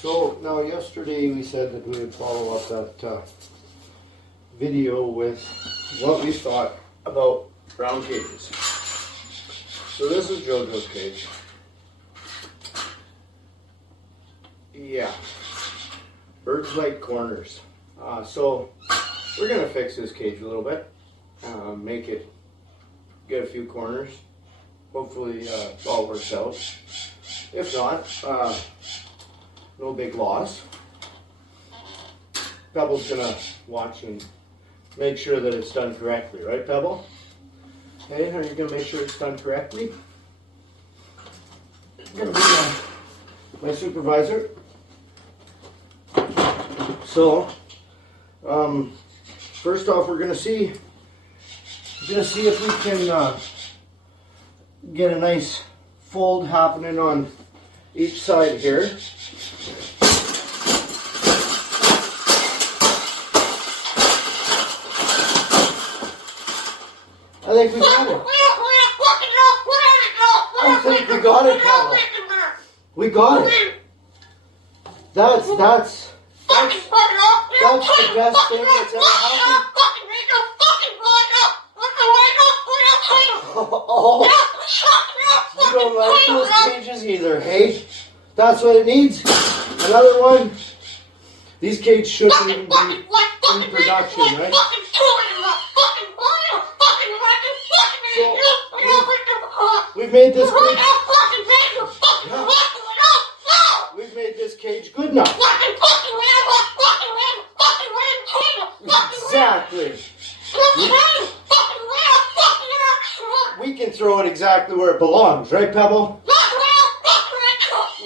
So now yesterday we said that we would follow up that video with what we thought about brown cages. So this is JoJo's cage. Yeah, birds like corners. So we're gonna fix this cage a little bit, make it, get a few corners. Hopefully it all works out. If not, no big loss. Pebble's gonna watch and make sure that it's done correctly, right, Pebble? Hey, are you gonna make sure it's done correctly? Gonna be my supervisor. So, first off, we're gonna see if we can get a nice fold happening on each side here. I think we got it. I think we got it, Pablo. We got it. That's the best thing that's ever happened. Oh, you don't like those cages either, hey? That's what it needs. Another one. These cages shouldn't even be in production, right? So, we've made this cage. Yeah, we've made this cage good enough. Exactly. We can throw it exactly where it belongs, right, Pebble?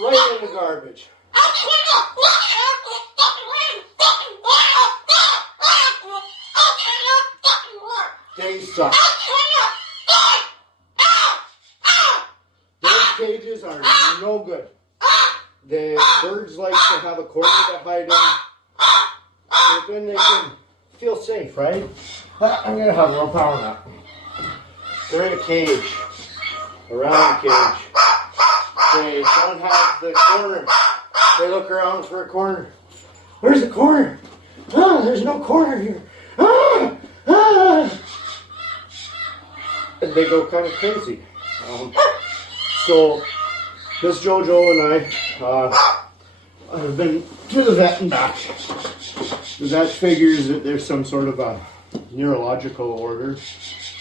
Right in the garbage. They suck. Those cages are no good. The birds like to have a corner to hide in. So then they can feel safe, right? I'm going to have a real power nap. They're in a cage. Around the cage. They don't have the corner. They look around for a corner. Where's the corner? Oh, there's no corner here. Ah! Ah! And they go kind of crazy. So this JoJo and I have been to the vet and back. The vet figures that there's some sort of a neurological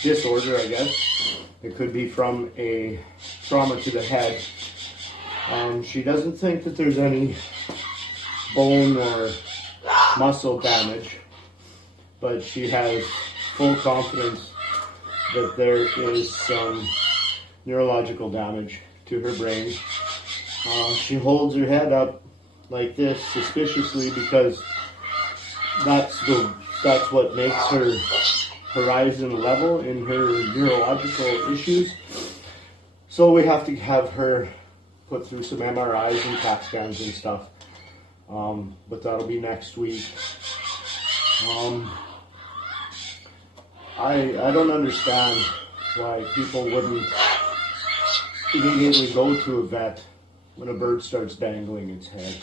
disorder, I guess. It could be from a trauma to the head. She doesn't think that there's any bone or muscle damage, but she has full confidence that there is some neurological damage to her brain. She holds her head up like this suspiciously because that's what makes her horizon level in her neurological issues. So we have to have her put through some MRIs and CAT scans and stuff. But that'll be next week. I don't understand why people wouldn't immediately go to a vet when a bird starts dangling its head.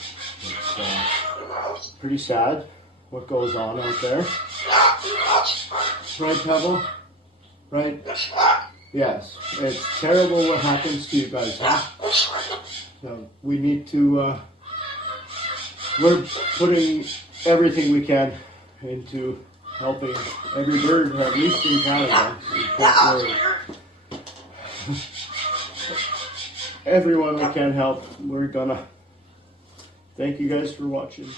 It's pretty sad what goes on out there. Right, Pebble? Right? Yes. It's terrible what happens to you guys, huh? So we need to, we're putting everything we can into helping every bird, at least in Canada. Everyone we can help, we're gonna. Thank you guys for watching.